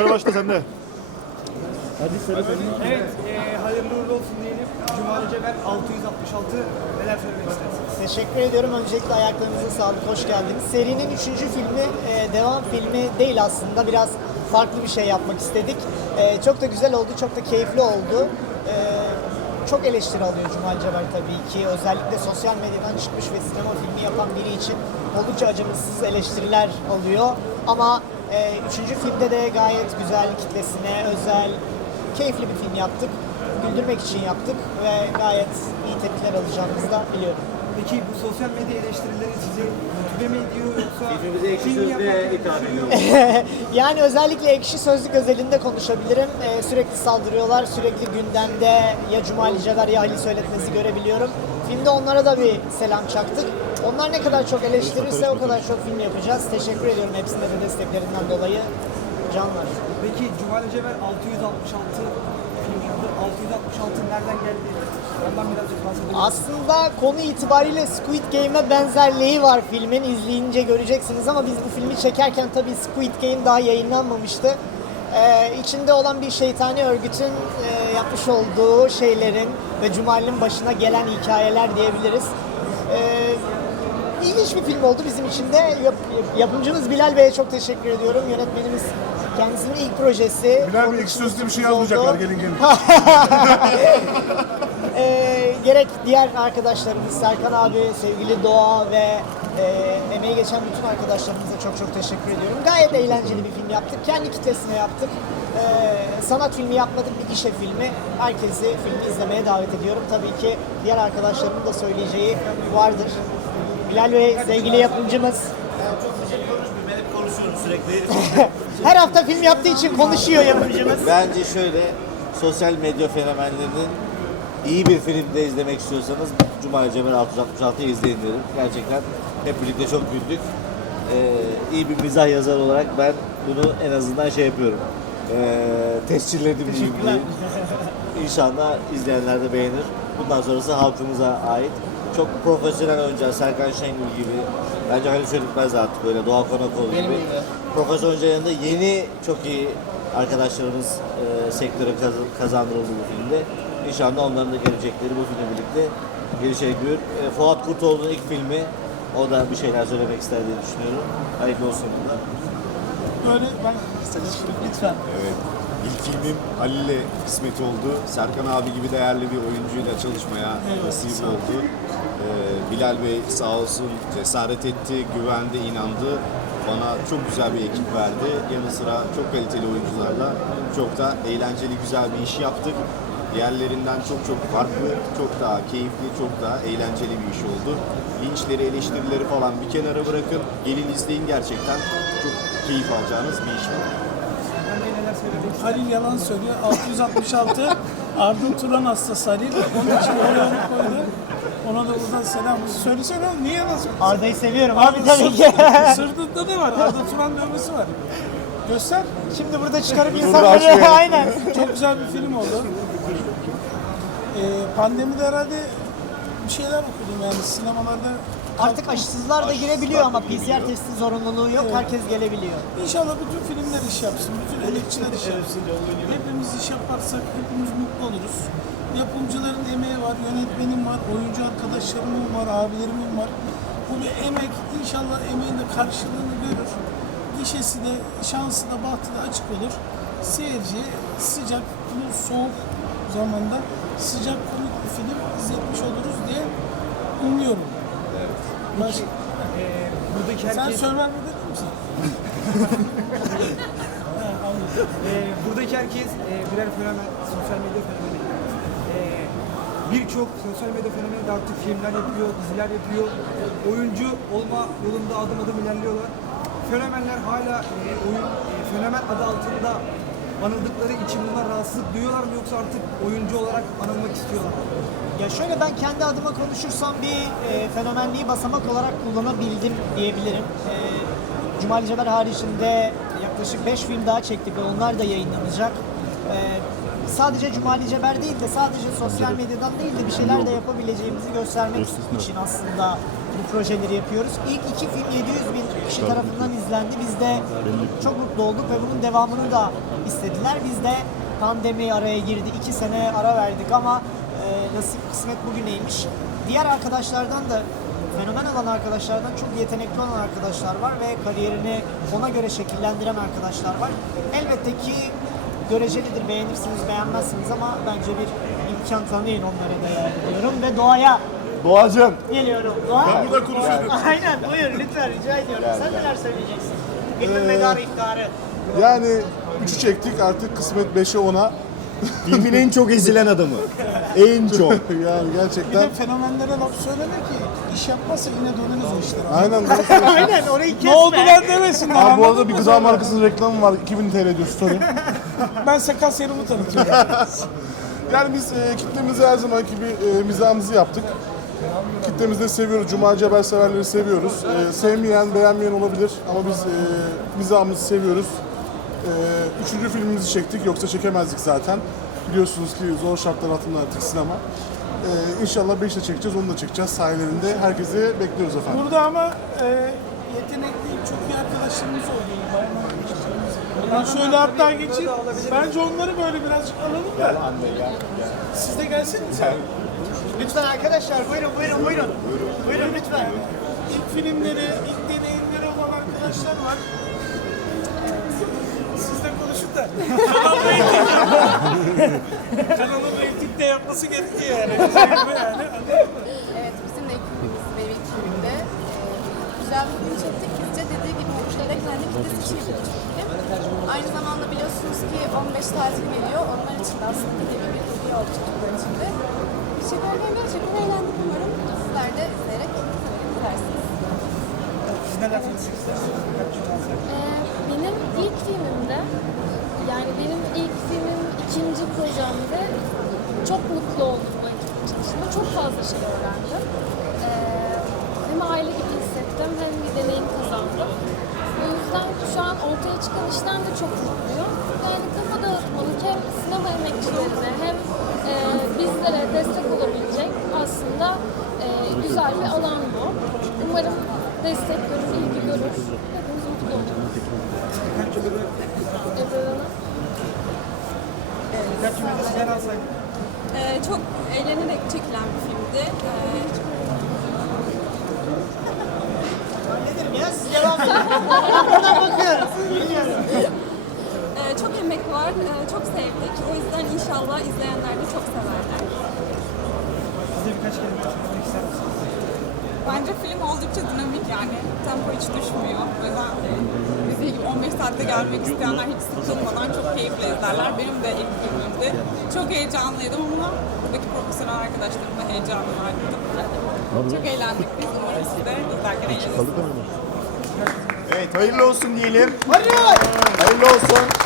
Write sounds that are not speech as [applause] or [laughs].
Başla sen de. Evet, e, hayırlı uğurlu olsun diyelim. Cumali Ceber 666 neler söylemek istersiniz? Teşekkür ediyorum. Öncelikle ayaklarınıza sağlık, hoş geldiniz. Serinin üçüncü filmi, e, devam filmi değil aslında. Biraz farklı bir şey yapmak istedik. E, çok da güzel oldu, çok da keyifli oldu. E, çok eleştiri alıyor Cumali Ceber tabii ki. Özellikle sosyal medyadan çıkmış ve sinema filmi yapan biri için oldukça acımasız eleştiriler alıyor. Ama e, üçüncü filmde de gayet güzel kitlesine özel, keyifli bir film yaptık. Güldürmek için yaptık ve gayet iyi tepkiler alacağımızı da biliyorum. Peki bu sosyal medya eleştirileri sizi motive mi ediyor yoksa... Birbirimize ekşi film sözlüğe yaparken hitap ediyoruz. [laughs] [laughs] Yani özellikle ekşi sözlük özelinde konuşabilirim. Ee, sürekli saldırıyorlar, sürekli gündemde ya Cumali Ceber ya Ali Söyletmez'i görebiliyorum. Filmde onlara da bir selam çaktık. Onlar ne kadar çok eleştirirse o kadar çok film yapacağız. Teşekkür ediyorum hepsine de desteklerinden dolayı. Canlar. Peki Cumali Ceber 666 film yaptı. 666 nereden geldi? Ondan birazcık bahsedelim. Aslında konu itibariyle Squid Game'e benzerliği var filmin. İzleyince göreceksiniz ama biz bu filmi çekerken tabii Squid Game daha yayınlanmamıştı. Ee, içinde olan bir şeytani örgütün e, yapmış olduğu şeylerin ve Cumali'nin başına gelen hikayeler diyebiliriz. Ee, ilginç bir film oldu bizim için de. Yap- yapımcımız Bilal Bey'e çok teşekkür ediyorum. Yönetmenimiz kendisinin ilk projesi. Bilal Bey sözlü bir şey yazmayacaklar gelin gelin. [laughs] Ee, gerek diğer arkadaşlarımız Serkan abi, sevgili Doğa ve e, emeği geçen bütün arkadaşlarımıza çok çok teşekkür ediyorum. Gayet eğlenceli bir film yaptık. Kendi kitlesine yaptık. Ee, sanat filmi yapmadık, bir gişe filmi. Herkesi filmi izlemeye davet ediyorum. Tabii ki diğer arkadaşlarımın da söyleyeceği vardır. Bilal Bey, sevgili yapımcımız. Konuşuyorum [laughs] sürekli. Her hafta film yaptığı için konuşuyor yapımcımız. Bence şöyle sosyal medya fenomenlerinin iyi bir filmde izlemek istiyorsanız Cuma Cemal 666'yı izleyin derim. Gerçekten hep birlikte çok güldük. Ee, iyi bir mizah yazar olarak ben bunu en azından şey yapıyorum. Ee, tescilledim diyeyim. İnşallah izleyenler de beğenir. Bundan sonrası halkımıza ait. Çok profesyonel oyuncular, Serkan Şengül gibi. Bence Halil de artık böyle Doğa Konakoğlu gibi. Profesyonel oyuncuların yanında yeni çok iyi arkadaşlarımız e, sektöre kaz- kazandırıldı bu filmde. İnşallah onların da gelecekleri bu filmle birlikte gelişebilir. E, Fuat Kurtoğlu'nun ilk filmi. O da bir şeyler söylemek ister diye düşünüyorum. Hayırlı olsun onda. Böyle ben lütfen. Evet. İlk filmim Halil'le kısmet oldu. Serkan abi gibi değerli bir oyuncuyla çalışmaya nasip oldu. Ee, Bilal Bey sağ olsun cesaret etti, güvendi, inandı. Bana çok güzel bir ekip verdi. Yanı sıra çok kaliteli oyuncularla çok da eğlenceli güzel bir iş yaptık. Diğerlerinden çok çok farklı, çok daha keyifli, çok daha eğlenceli bir iş oldu. Linçleri, eleştirileri falan bir kenara bırakın. Gelin izleyin gerçekten çok keyif alacağınız bir iş var. Halil yalan söylüyor. 666 Arda Turan hastası Halil. Onun için oraya onu koydu. Ona da buradan selam olsun. Söylesene oğlum, niye yalan söylüyorsun? Arda'yı seviyorum abi tabii ki. Sırtında ne var? Arda Turan dövmesi var. Göster. Şimdi burada çıkarıp açmıyor. insanları [laughs] aynen. Çok güzel bir film oldu. Ee, pandemide herhalde bir şeyler okudum yani sinemalarda. Artık aşısızlar da girebiliyor ama PCR testi zorunluluğu yok. Herkes gelebiliyor. İnşallah bütün filmler iş yapsın, bütün emekçiler iş yapsın. Hepimiz iş yaparsak hepimiz mutlu oluruz. Yapımcıların emeği var, yönetmenim var, oyuncu arkadaşlarımın var, abilerimin var. Bu bir emek, inşallah emeğin de karşılığını görür. Gişesi de, şansı da, bahtı da açık olur. Seyirciye sıcak, bu soğuk zamanda sıcak komik bir film izletmiş oluruz diye umuyorum. Baş- Ee, buradaki Sen herkes... Survivor dedin misin? Ha, anladım. Ee, buradaki herkes e, birer fenomen, sosyal medya fenomeni. Ee, Birçok sosyal medya fenomeni de artık filmler yapıyor, diziler yapıyor. Oyuncu olma yolunda adım adım ilerliyorlar. Fenomenler hala e, oyun, e, fenomen adı altında anıldıkları için bunlar rahatsızlık duyuyorlar mı yoksa artık oyuncu olarak anılmak istiyorlar mı? Ya şöyle ben kendi adıma konuşursam bir e, fenomenliği basamak olarak kullanabildim diyebilirim. E, Cumali Ceber haricinde yaklaşık 5 film daha çektik ve onlar da yayınlanacak. E, sadece Cumali Ceber değil de sadece sosyal medyadan değil de bir şeyler de yapabileceğimizi göstermek için aslında bu projeleri yapıyoruz. İlk iki film 700 bin kişi tarafından izlendi. Biz de çok mutlu olduk ve bunun devamını da istediler. Biz de pandemi araya girdi. iki sene ara verdik ama e, nasip kısmet bugüneymiş. Diğer arkadaşlardan da fenomen olan arkadaşlardan çok yetenekli olan arkadaşlar var ve kariyerini ona göre şekillendiren arkadaşlar var. Elbette ki görecelidir. Beğenirsiniz, beğenmezsiniz ama bence bir imkan tanıyın onlara da diyorum ve doğaya Doğacım. geliyorum. Doğa. Ben burada konuşuyorum. [laughs] Aynen buyur lütfen rica ediyorum. Sen neler söyleyeceksin? Filmin Ee, medarı iftiharı. Yani 3'ü çektik artık kısmet 5'e 10'a. Filmin en çok ezilen adamı. [laughs] En çok. yani Bir gerçekten. de fenomenlere laf söyleme ki iş yapmazsa yine döneriz o işlere. Aynen. doğru [laughs] söylüyorsun. Aynen orayı kesme. Ne oldu lan demesinler. Abi bu anladın arada bir mı gıda markasının reklamı var. 2000 TL diyor story. Ben sakal serumu tanıtıyorum. Yani biz e, kitlemize her zamanki bir e, mizahımızı yaptık. Kitlemizi de seviyoruz. Cumacı haber severleri seviyoruz. E, sevmeyen, beğenmeyen olabilir ama biz e, mizahımızı seviyoruz. E, üçüncü filmimizi çektik. Yoksa çekemezdik zaten. Biliyorsunuz ki zor şartlar altında artık sinema. E, inşallah 5 de çekeceğiz, onu da çekeceğiz. Sahilerinde herkesi bekliyoruz efendim. Burada ama e, yetenekli çok iyi arkadaşlarımız arkadaşlarımız. Ben şöyle hatta geçeyim. Bence onları böyle birazcık alalım da. Siz de gelseniz. Lütfen arkadaşlar buyurun buyurun buyurun. Buyurun lütfen. İlk filmleri, ilk deneyimleri olan arkadaşlar var. Siz de da. [laughs] Kanal reyting. Kanalın reyting de yapması gerekiyor yani. Şey. Evet, bizim de ilk filmimiz, benim ilk filmimde. Ee, güzel bir film çektik. Bizce dediği gibi Muş'ta kendi kitlesi için film. Aynı zamanda biliyorsunuz ki 15 tatil geliyor. Onlar için de aslında dediği bir hediye oldu çocuklar için de. Gerçekten eğlendik umarım. Sizler de izleyerek tabii izlersiniz. Siz neler söylemek istersiniz? Ee, benim ilk filmimde, yani benim ilk filmim ikinci projemde çok mutlu oldum bu ekip çalışma. Çok fazla şey öğrendim. Ee, hem aile gibi hissettim hem bir deneyim kazandım. O yüzden şu an ortaya çıkan işten de çok mutluyum. Yani kafa dağıtmalık hem sinema emekçilerine hem güzel bir alan bu. Umarım destek görür, ilgi görür. Hepimiz mutlu olacağız. Ebru Hanım. birkaç cümle de sizden alsaydık. Ee, çok eğlenerek çekilen bir filmdi. Ee, Hallederim ya siz devam edin. Buradan bakıyorum. Bilmiyorum. Ee, çok emek var, ee, çok sevdik. O yüzden inşallah izleyenler de çok severler. Siz de birkaç kelime söylemek ister misiniz? Bence film oldukça dinamik yani. Tempo hiç düşmüyor. O yüzden bizi gibi 15 saatte gelmek isteyenler hiç sıkılmadan çok keyifle izlerler. Benim de ilk filmimdi. Çok heyecanlıydım ama buradaki profesyonel arkadaşlarım da heyecanlı vardı. Çok eğlendik biz. Umarım siz de izlerken eğlenirsiniz. Evet hayırlı olsun diyelim. Hayırlı olsun.